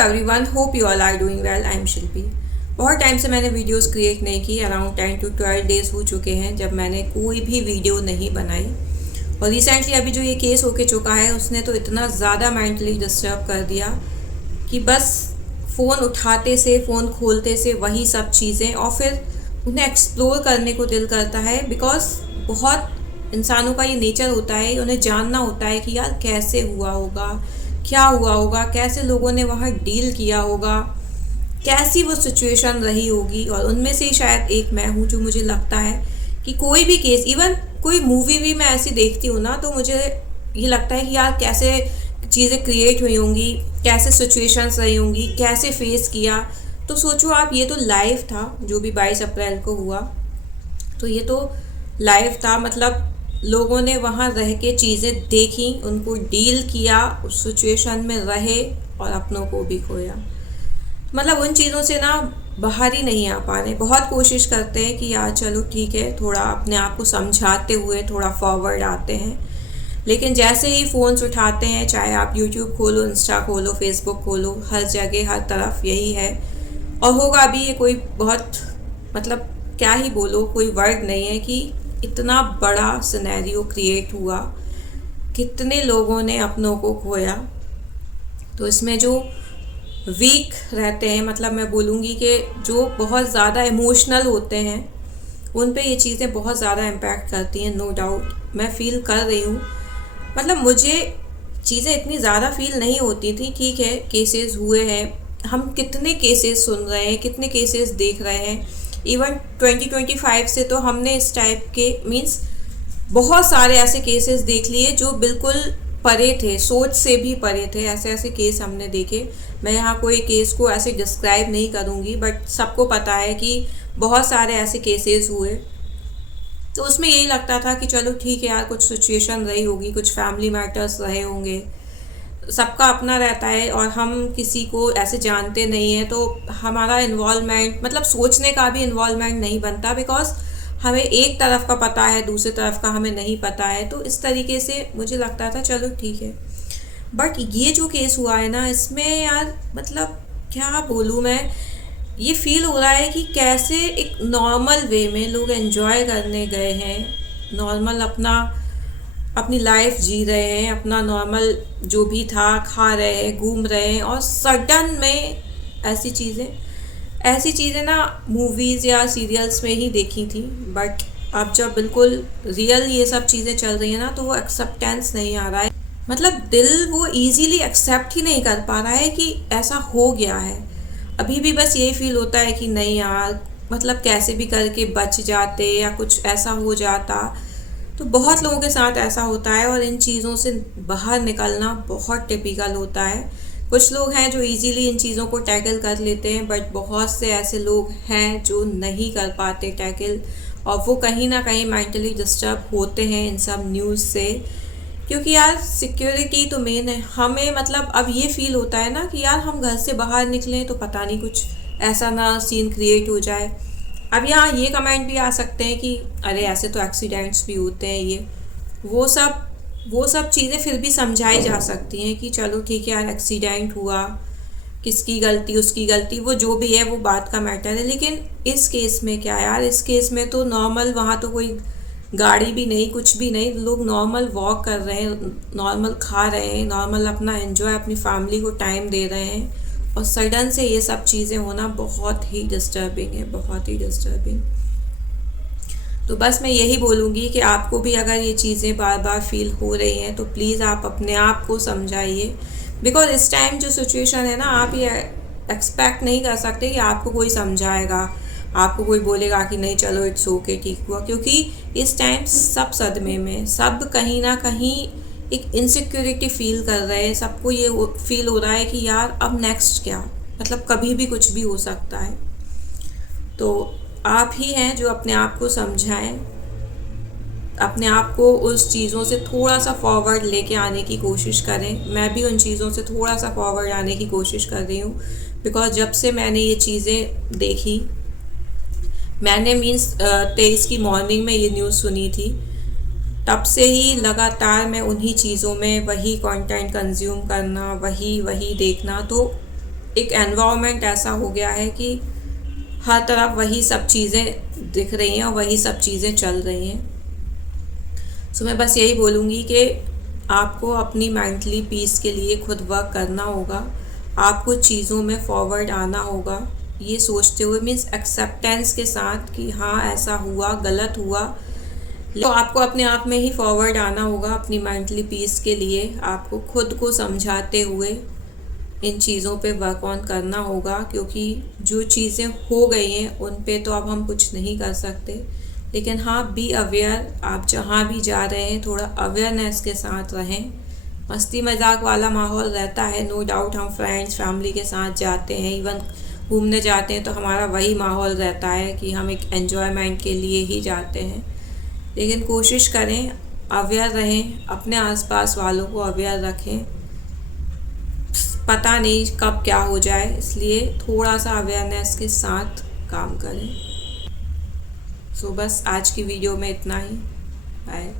Everyone, hope you all are doing well. I am Shilpi. बहुत time से मैंने videos create नहीं की। अराउंड 10 to 12 डेज़ हो चुके हैं जब मैंने कोई भी वीडियो नहीं बनाई। और रिसेंटली अभी जो ये केस होके चुका है उसने तो इतना ज़्यादा मेंटली डिस्टर्ब कर दिया कि बस फ़ोन उठाते से, फ़ोन खोलते से वही सब चीज़ें, और फिर उन्हें एक्सप्लोर करने को दिल करता है। बिकॉज बहुत इंसानों का ये नेचर होता है, उन्हें जानना होता है कि यार कैसे हुआ होगा, क्या हुआ होगा, कैसे लोगों ने वहाँ डील किया होगा, कैसी वो सिचुएशन रही होगी। और उनमें से शायद एक मैं हूँ जो मुझे लगता है कि कोई भी केस, इवन कोई मूवी भी मैं ऐसी देखती हूँ ना, तो मुझे ये लगता है कि यार कैसे चीज़ें क्रिएट हुई होंगी, कैसे सिचुएशंस रही होंगी, कैसे फेस किया। तो सोचो आप, ये तो लाइव था जो भी 22 अप्रैल को हुआ, तो ये तो लाइव था। मतलब लोगों ने वहाँ रह के चीज़ें देखी, उनको डील किया, उस सिचुएशन में रहे और अपनों को भी खोया। मतलब उन चीज़ों से ना बाहर ही नहीं आ पा रहे। बहुत कोशिश करते हैं कि यार चलो ठीक है, थोड़ा अपने आप को समझाते हुए थोड़ा फॉरवर्ड आते हैं, लेकिन जैसे ही फ़ोन्स उठाते हैं, चाहे आप यूट्यूब खोलो, इंस्टा खोलो, फेसबुक खोलो, हर जगह हर तरफ यही है। और होगा भी, ये कोई बहुत, मतलब क्या ही बोलो, कोई वर्ड नहीं है कि इतना बड़ा सिनेरियो क्रिएट हुआ, कितने लोगों ने अपनों को खोया। तो इसमें जो वीक रहते हैं, मतलब मैं बोलूँगी कि जो बहुत ज़्यादा इमोशनल होते हैं, उन पे ये चीज़ें बहुत ज़्यादा इम्पैक्ट करती हैं। नो डाउट मैं फ़ील कर रही हूँ। मतलब मुझे चीज़ें इतनी ज़्यादा फ़ील नहीं होती थी। ठीक है, केसेस हुए हैं, हम कितने केसेस सुन रहे हैं, कितने केसेस देख रहे हैं। इवन 2025 से तो हमने इस टाइप के मीन्स बहुत सारे ऐसे केसेस देख लिए जो बिल्कुल परे थे, सोच से भी परे थे। ऐसे ऐसे केस हमने देखे। मैं यहाँ कोई केस को ऐसे डिस्क्राइब नहीं करूँगी, बट सबको पता है कि बहुत सारे ऐसे केसेस हुए। तो उसमें यही लगता था कि चलो ठीक है यार, कुछ सिचुएशन रही होगी, कुछ फैमिली मैटर्स रहे होंगे, सबका अपना रहता है और हम किसी को ऐसे जानते नहीं हैं, तो हमारा इन्वॉल्वमेंट, मतलब सोचने का भी इन्वॉल्वमेंट नहीं बनता। बिकॉज हमें एक तरफ का पता है, दूसरी तरफ का हमें नहीं पता है। तो इस तरीके से मुझे लगता था चलो ठीक है। बट ये जो केस हुआ है ना, इसमें यार मतलब क्या बोलूँ मैं, ये फील हो रहा है कि कैसे एक नॉर्मल वे में लोग एंजॉय करने गए हैं, नॉर्मल अपना अपनी लाइफ जी रहे हैं, अपना नॉर्मल जो भी था खा रहे हैं, घूम रहे हैं, और सडन में ऐसी चीज़ें ना मूवीज़ या सीरियल्स में ही देखी थी। बट अब जब बिल्कुल रियल ये सब चीज़ें चल रही हैं ना, तो वो एक्सेप्टेंस नहीं आ रहा है। मतलब दिल वो इजीली एक्सेप्ट ही नहीं कर पा रहा है कि ऐसा हो गया है। अभी भी बस यही फील होता है कि नहीं यार, मतलब कैसे भी करके बच जाते या कुछ ऐसा हो जाता। तो बहुत लोगों के साथ ऐसा होता है और इन चीज़ों से बाहर निकलना बहुत टिपिकल होता है। कुछ लोग हैं जो इजीली इन चीज़ों को टैकल कर लेते हैं, बट बहुत से ऐसे लोग हैं जो नहीं कर पाते टैकल, और वो कहीं ना कहीं मेंटली डिस्टर्ब होते हैं इन सब न्यूज़ से। क्योंकि यार सिक्योरिटी तो मेन है हमें। मतलब अब ये फील होता है ना कि यार हम घर से बाहर निकलें तो पता नहीं कुछ ऐसा ना सीन क्रिएट हो जाए। अब यहाँ ये कमेंट भी आ सकते हैं कि अरे ऐसे तो एक्सीडेंट्स भी होते हैं, ये वो सब चीज़ें फिर भी समझाई जा सकती हैं कि चलो ठीक है यार, एक्सीडेंट हुआ, किसकी गलती, उसकी गलती, वो जो भी है वो बात का मैटर है। लेकिन इस केस में क्या यार, इस केस में तो नॉर्मल, वहाँ तो कोई गाड़ी भी नहीं, कुछ भी नहीं, लोग नॉर्मल वॉक कर रहे हैं, नॉर्मल खा रहे हैं, नॉर्मल अपना एंजॉय, अपनी फैमिली को टाइम दे रहे हैं, और सडन से ये सब चीज़ें होना बहुत ही डिस्टर्बिंग है, बहुत ही डिस्टर्बिंग। तो बस मैं यही बोलूँगी कि आपको भी अगर ये चीज़ें बार बार फील हो रही हैं तो प्लीज़ आप अपने आप को समझाइए। बिकॉज इस टाइम जो सिचुएशन है ना, आप ये एक्सपेक्ट नहीं कर सकते कि आपको कोई समझाएगा, आपको कोई बोलेगा कि नहीं चलो इट्स ओके, ठीक हुआ। क्योंकि इस टाइम सब सदमे में, सब कहीं ना कहीं एक इनसिक्योरिटी फील कर रहे हैं। सबको ये फील हो रहा है कि यार अब नेक्स्ट क्या, मतलब कभी भी कुछ भी हो सकता है। तो आप ही हैं जो अपने आप को समझाएं, अपने आप को उस चीज़ों से थोड़ा सा फॉरवर्ड लेके आने की कोशिश करें। मैं भी उन चीज़ों से थोड़ा सा फॉरवर्ड आने की कोशिश कर रही हूँ। बिकॉज जब से मैंने ये चीज़ें देखी, मैंने मीन्स 23 की मॉर्निंग में ये न्यूज़ सुनी थी, तब से ही लगातार मैं उन्हीं चीज़ों में वही कंटेंट कंज्यूम करना, वही देखना। तो एक एनवायरनमेंट ऐसा हो गया है कि हर तरफ वही सब चीज़ें दिख रही हैं और वही सब चीज़ें चल रही हैं। सो मैं बस यही बोलूँगी कि आपको अपनी मेंटली पीस के लिए खुद वर्क करना होगा, आपको चीज़ों में फॉरवर्ड आना होगा, ये सोचते हुए मीन्स एक्सेप्टेंस के साथ कि हाँ ऐसा हुआ, गलत हुआ। तो आपको अपने आप में ही फॉरवर्ड आना होगा अपनी मेंटली पीस के लिए। आपको खुद को समझाते हुए इन चीज़ों पे वर्क ऑन करना होगा, क्योंकि जो चीज़ें हो गई हैं उन पे तो अब हम कुछ नहीं कर सकते। लेकिन हाँ, बी अवेयर, आप जहाँ भी जा रहे हैं थोड़ा अवेयरनेस के साथ रहें। मस्ती मजाक वाला माहौल रहता है, नो डाउट। हम फ्रेंड्स फैमिली के साथ जाते हैं, इवन घूमने जाते हैं तो हमारा वही माहौल रहता है कि हम एक एन्जॉयमेंट के लिए ही जाते हैं। लेकिन कोशिश करें अवेयर रहें, अपने आसपास वालों को अवेयर रखें। पता नहीं कब क्या हो जाए, इसलिए थोड़ा सा अवेयरनेस के साथ काम करें। सो बस आज की वीडियो में इतना ही। बाय।